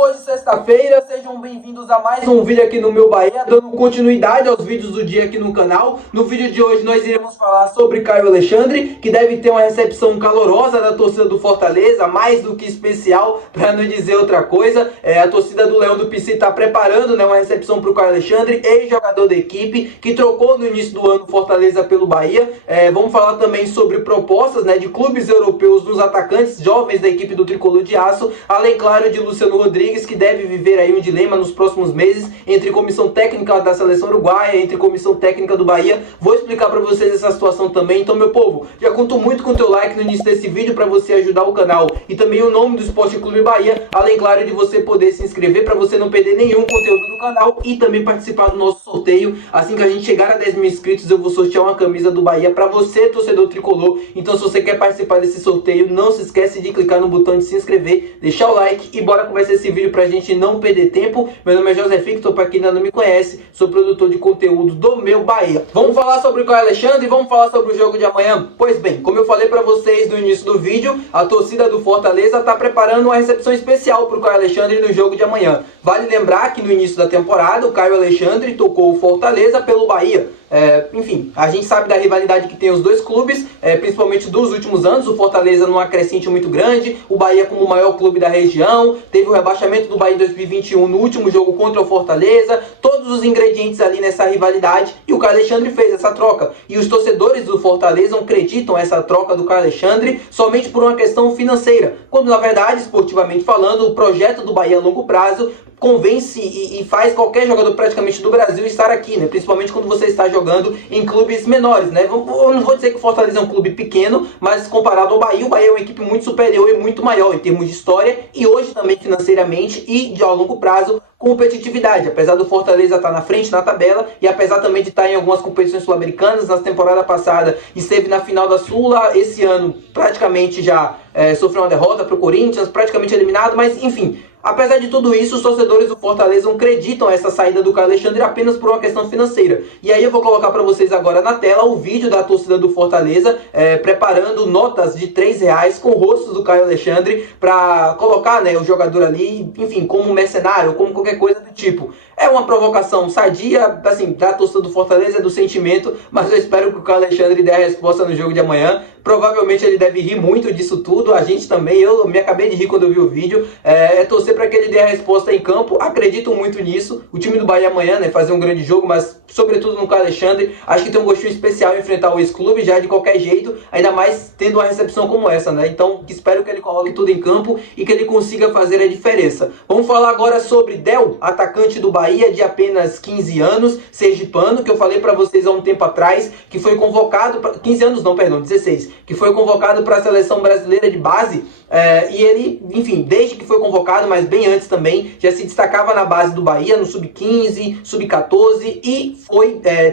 hoje, sexta-feira, sejam bem-vindos a mais um vídeo aqui no Meu Bahia, dando continuidade aos vídeos do dia aqui no canal. No vídeo de hoje nós iremos falar sobre Caio Alexandre, que deve ter uma recepção calorosa da torcida do Fortaleza, mais do que especial, para não dizer outra coisa. A torcida do Leão do Pici está preparando, uma recepção para o Caio Alexandre, ex-jogador da equipe, que trocou no início do ano Fortaleza pelo Bahia. Vamos falar também sobre propostas de clubes europeus nos atacantes jovens da equipe do Tricolor de Aço, além, claro, de Luciano Rodrigues, que deve viver aí um dilema nos próximos meses entre comissão técnica da seleção uruguaia, entre comissão técnica do Bahia. Vou explicar para vocês essa situação também. Então, meu povo, já conto muito com o teu like no início desse vídeo para você ajudar o canal e também o nome do Esporte Clube Bahia, além, claro, de você poder se inscrever para você não perder nenhum conteúdo do canal e também participar do nosso sorteio. Assim que a gente chegar a 10 mil inscritos, eu vou sortear uma camisa do Bahia para você, torcedor tricolor. Então, se você quer participar desse sorteio, não se esquece de clicar no botão de se inscrever, deixar o like e bora começar esse vídeo pra gente não perder tempo. Meu nome é José Victor, pra quem ainda não me conhece, sou produtor de conteúdo do Meu Bahia. Vamos falar sobre o Caio Alexandre e vamos falar sobre o jogo de amanhã? Pois bem, como eu falei pra vocês no início do vídeo, a torcida do Fortaleza tá preparando uma recepção especial pro Caio Alexandre no jogo de amanhã. Vale lembrar que no início da temporada, o Caio Alexandre tocou o Fortaleza pelo Bahia. Enfim, a gente sabe da rivalidade que tem os dois clubes, principalmente dos últimos anos. O Fortaleza numa crescente muito grande, o Bahia como o maior clube da região, teve o rebaixamento do Bahia em 2021 no último jogo contra o Fortaleza, todos os ingredientes ali nessa rivalidade, e o Caio Alexandre fez essa troca. E os torcedores do Fortaleza acreditam essa troca do Caio Alexandre somente por uma questão financeira, quando na verdade, esportivamente falando, o projeto do Bahia a longo prazo convence e faz qualquer jogador praticamente do Brasil estar aqui, principalmente quando você está jogando em clubes menores, Eu não vou dizer que o Fortaleza é um clube pequeno, mas comparado ao Bahia, o Bahia é uma equipe muito superior e muito maior em termos de história e hoje também financeiramente e de ao longo prazo competitividade, apesar do Fortaleza estar na frente na tabela e apesar também de estar em algumas competições sul-americanas. Na temporada passada esteve na final da Sula, esse ano praticamente já sofreu uma derrota para o Corinthians, praticamente eliminado, mas enfim. Apesar de tudo isso, os torcedores do Fortaleza acreditam essa saída do Caio Alexandre apenas por uma questão financeira. E aí eu vou colocar para vocês agora na tela o vídeo da torcida do Fortaleza preparando notas de R$3 com rostos do Caio Alexandre para colocar o jogador ali, enfim, como mercenário, como qualquer coisa do tipo. É uma provocação sadia, assim, da torcida do Fortaleza, do sentimento, mas eu espero que o Caio Alexandre dê a resposta no jogo de amanhã. Provavelmente ele deve rir muito disso tudo, a gente também, eu me acabei de rir quando eu vi o vídeo. Torcer para que ele dê a resposta em campo, acredito muito nisso. O time do Bahia amanhã, fazer um grande jogo, mas sobretudo no Caio Alexandre, acho que tem um gostinho especial enfrentar o ex-clube, já de qualquer jeito, ainda mais tendo uma recepção como essa, Então, espero que ele coloque tudo em campo e que ele consiga fazer a diferença. Vamos falar agora sobre Del, atacante do Bahia, de apenas 15 anos, sergipano, que eu falei para vocês há um tempo atrás, que foi convocado, 15 anos não, perdão, 16, que foi convocado para a seleção brasileira de base, e ele, enfim, desde que foi convocado, mas bem antes também, já se destacava na base do Bahia, no sub-15, sub-14, e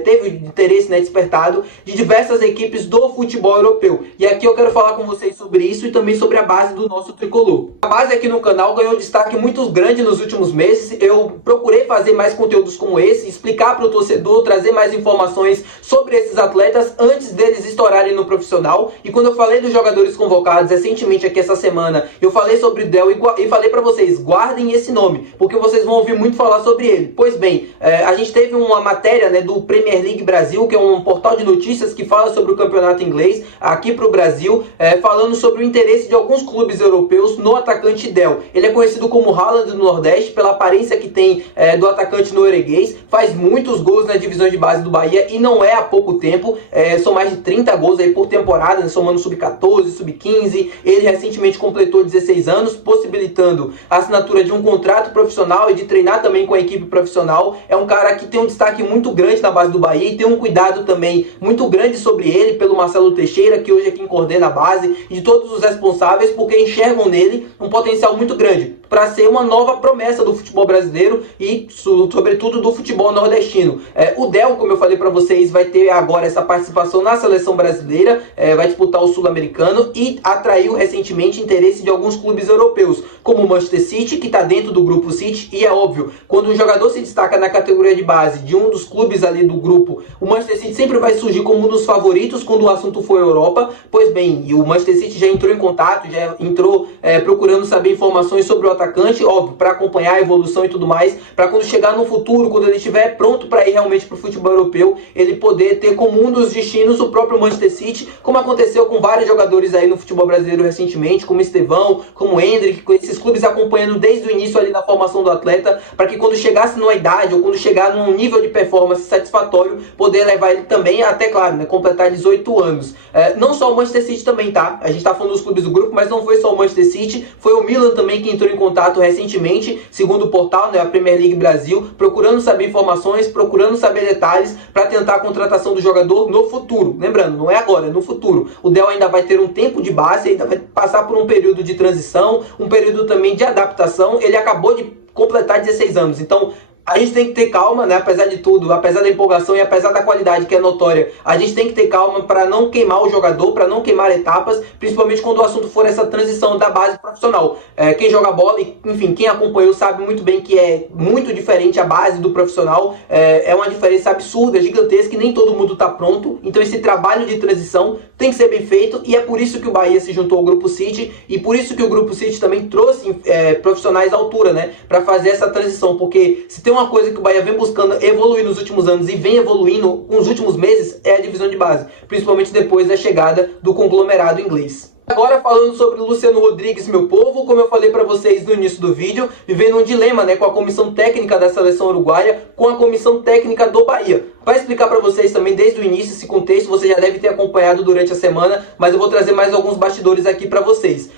teve interesse despertado de diversas equipes do futebol europeu. E aqui eu quero falar com vocês sobre isso e também sobre a base do nosso tricolor. A base aqui no canal ganhou destaque muito grande nos últimos meses. Eu procurei fazer mais conteúdos como esse, explicar para o torcedor, trazer mais informações sobre esses atletas antes deles estourarem no profissional. E quando eu falei dos jogadores convocados recentemente aqui essa semana, eu falei sobre o Del e falei para vocês, guardem esse nome, porque vocês vão ouvir muito falar sobre ele. Pois bem, a gente teve uma matéria do Premier League Brasil, que é um portal de notícias que fala sobre o campeonato inglês aqui para o Brasil, falando sobre o interesse de alguns clubes europeus no atacante Del. Ele é conhecido como Haaland do Nordeste pela aparência que tem do atacante norueguês, faz muitos gols na divisão de base do Bahia e não é há pouco tempo, são mais de 30 gols aí por temporada, somando sub-14, sub-15. Ele recentemente completou 16 anos, possibilitando a assinatura de um contrato profissional e de treinar também com a equipe profissional. É um cara que tem um destaque muito grande na base do Bahia e tem um cuidado também muito grande sobre ele pelo Marcelo Teixeira, que hoje é quem coordena a base, e de todos os responsáveis, porque enxergam nele um potencial muito grande para ser uma nova promessa do futebol brasileiro e sobretudo do futebol nordestino. O Del, como eu falei para vocês, vai ter agora essa participação na seleção brasileira, vai disputar o sul-americano e atraiu recentemente interesse de alguns clubes europeus, como o Manchester City, que está dentro do grupo City, e é óbvio, quando um jogador se destaca na categoria de base de um dos clubes ali do grupo, o Manchester City sempre vai surgir como um dos favoritos quando o assunto for Europa. Pois bem, e o Manchester City já entrou em contato, já entrou procurando saber informações sobre o atacante, óbvio, para acompanhar a evolução e tudo mais, para quando chegar no futuro, quando ele estiver pronto para ir realmente para o futebol europeu, ele poder ter como um dos destinos o próprio Manchester City, como aconteceu com vários jogadores aí no futebol brasileiro recentemente, como Estevão, como Endrick, com esses clubes acompanhando desde o início ali da formação do atleta, para que quando chegasse numa idade ou quando chegar num nível de performance satisfatório, poder levar ele também até, claro, né, completar 18 anos. Não só o Manchester City também, tá? A gente tá falando dos clubes do grupo, mas não foi só o Manchester City, foi o Milan também que entrou em contato recentemente, segundo o portal, né, a Premier League Brasil, procurando saber informações, procurando saber detalhes para tentar a contratação do jogador no futuro. Lembrando, não é agora, é no futuro. O Del ainda vai ter um tempo de base, ainda vai passar por um período de transição, um período também de adaptação. Ele acabou de completar 16 anos, então a gente tem que ter calma, né? Apesar de tudo, apesar da empolgação e apesar da qualidade que é notória, a gente tem que ter calma para não queimar o jogador, para não queimar etapas, principalmente quando o assunto for essa transição da base profissional. Quem joga bola, enfim, quem acompanhou sabe muito bem que é muito diferente a base do profissional, é uma diferença absurda, gigantesca, e nem todo mundo está pronto. Então esse trabalho de transição tem que ser bem feito, e é por isso que o Bahia se juntou ao Grupo City, e por isso que o Grupo City também trouxe profissionais à altura, né? Para fazer essa transição, porque se tem uma coisa que o Bahia vem buscando evoluir nos últimos anos e vem evoluindo nos últimos meses, é a divisão de base, principalmente depois da chegada do conglomerado inglês. Agora falando sobre o Luciano Rodrigues, meu povo, como eu falei para vocês no início do vídeo, vivendo um dilema, né, com a comissão técnica da seleção uruguaia, com a comissão técnica do Bahia. Para explicar para vocês também desde o início esse contexto, você já deve ter acompanhado durante a semana, mas eu vou trazer mais alguns bastidores aqui para vocês.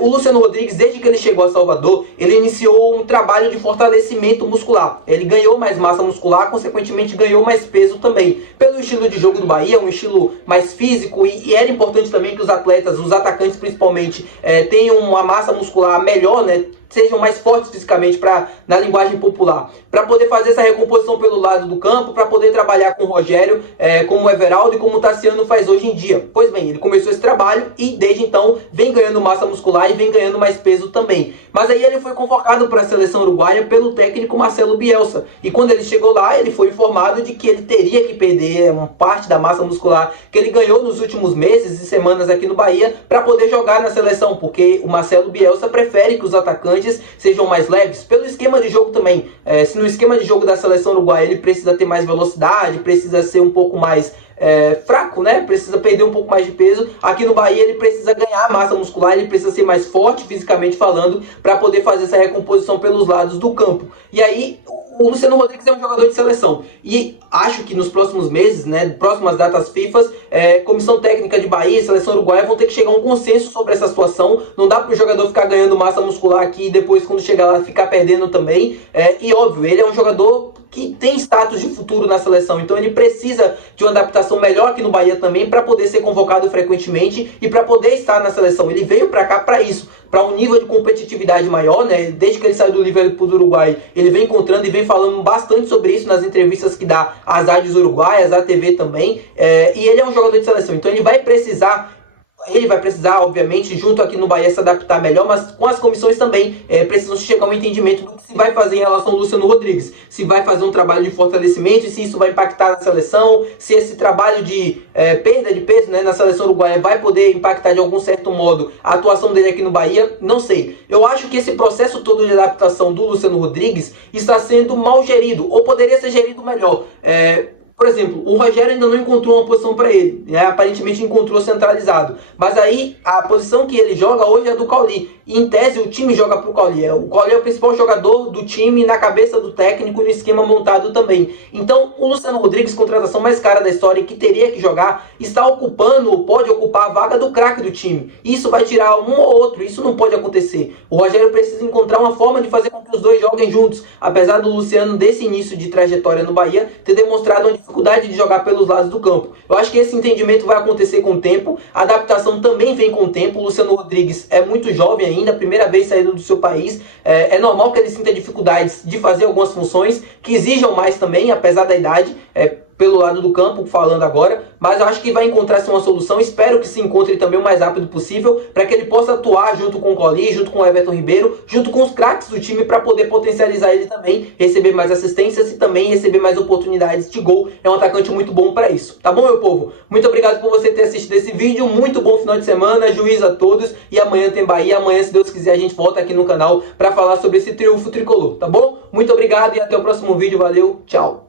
O Luciano Rodrigues, desde que ele chegou a Salvador, ele iniciou um trabalho de fortalecimento muscular. Ele ganhou mais massa muscular, consequentemente ganhou mais peso também. Pelo estilo de jogo do Bahia, um estilo mais físico, e era importante também que os atletas, os atacantes principalmente, tenham uma massa muscular melhor, né? Sejam mais fortes fisicamente, na linguagem popular, para poder fazer essa recomposição pelo lado do campo, para poder trabalhar com o Rogério, como o Everaldo e como o Tassiano faz hoje em dia. Pois bem, ele começou esse trabalho e desde então vem ganhando massa muscular e vem ganhando mais peso também. Mas aí ele foi convocado para a seleção uruguaia pelo técnico Marcelo Bielsa, e quando ele chegou lá, ele foi informado de que ele teria que perder uma parte da massa muscular que ele ganhou nos últimos meses e semanas aqui no Bahia para poder jogar na seleção, porque o Marcelo Bielsa prefere que os atacantes sejam mais leves, pelo esquema de jogo também. Se no esquema de jogo da seleção uruguaia ele precisa ter mais velocidade, precisa ser um pouco mais fraco, né? Precisa perder um pouco mais de peso. Aqui no Bahia ele precisa ganhar massa muscular, ele precisa ser mais forte fisicamente falando, para poder fazer essa recomposição pelos lados do campo. E aí o Luciano Rodrigues é um jogador de seleção, e acho que nos próximos meses, né, próximas datas FIFA, comissão técnica de Bahia e seleção uruguaia vão ter que chegar a um consenso sobre essa situação. Não dá para o jogador ficar ganhando massa muscular aqui e depois, quando chegar lá, ficar perdendo também. E óbvio, ele é um jogador que tem status de futuro na seleção, então ele precisa de uma adaptação melhor aqui no Bahia também, para poder ser convocado frequentemente e para poder estar na seleção. Ele veio para cá para isso, para um nível de competitividade maior, né? Desde que ele saiu do Liverpool do Uruguai, ele vem encontrando e vem falando bastante sobre isso nas entrevistas que dá às rádios uruguaias, à TV também, e ele é um jogador de seleção, então ele vai precisar, obviamente, junto aqui no Bahia, se adaptar melhor, mas com as comissões também precisam chegar a um entendimento do que se vai fazer em relação ao Luciano Rodrigues. Se vai fazer um trabalho de fortalecimento, e se isso vai impactar na seleção, se esse trabalho de perda de peso, né, na seleção uruguaia vai poder impactar de algum certo modo a atuação dele aqui no Bahia, não sei. Eu acho que esse processo todo de adaptação do Luciano Rodrigues está sendo mal gerido, ou poderia ser gerido melhor. Por exemplo, o Rogério ainda não encontrou uma posição para ele, né? Aparentemente encontrou centralizado, mas aí a posição que ele joga hoje é do Cauli, e em tese o time joga para o Cauli. O Cauli é o principal jogador do time na cabeça do técnico, no esquema montado também. Então o Luciano Rodrigues, contratação mais cara da história, que teria que jogar, está ocupando, ou pode ocupar a vaga do craque do time. Isso vai tirar um ou outro, isso não pode acontecer. O Rogério precisa encontrar uma forma de fazer com que os dois joguem juntos, apesar do Luciano, desse início de trajetória no Bahia, ter demonstrado uma dificuldade de jogar pelos lados do campo. Eu acho que esse entendimento vai acontecer com o tempo, a adaptação também vem com o tempo. O Luciano Rodrigues é muito jovem ainda, primeira vez saindo do seu país, é normal que ele sinta dificuldades de fazer algumas funções que exijam mais também, apesar da idade. pelo lado do campo, falando agora, mas eu acho que vai encontrar-se uma solução, espero que se encontre também o mais rápido possível, para que ele possa atuar junto com o Coli, junto com o Everton Ribeiro, junto com os craques do time, para poder potencializar ele também, receber mais assistências e também receber mais oportunidades de gol. É um atacante muito bom para isso, tá bom, meu povo? Muito obrigado por você ter assistido esse vídeo, muito bom final de semana, juízo a todos, e amanhã tem Bahia, amanhã, se Deus quiser, a gente volta aqui no canal para falar sobre esse triunfo tricolor, tá bom? Muito obrigado e até o próximo vídeo, valeu, tchau!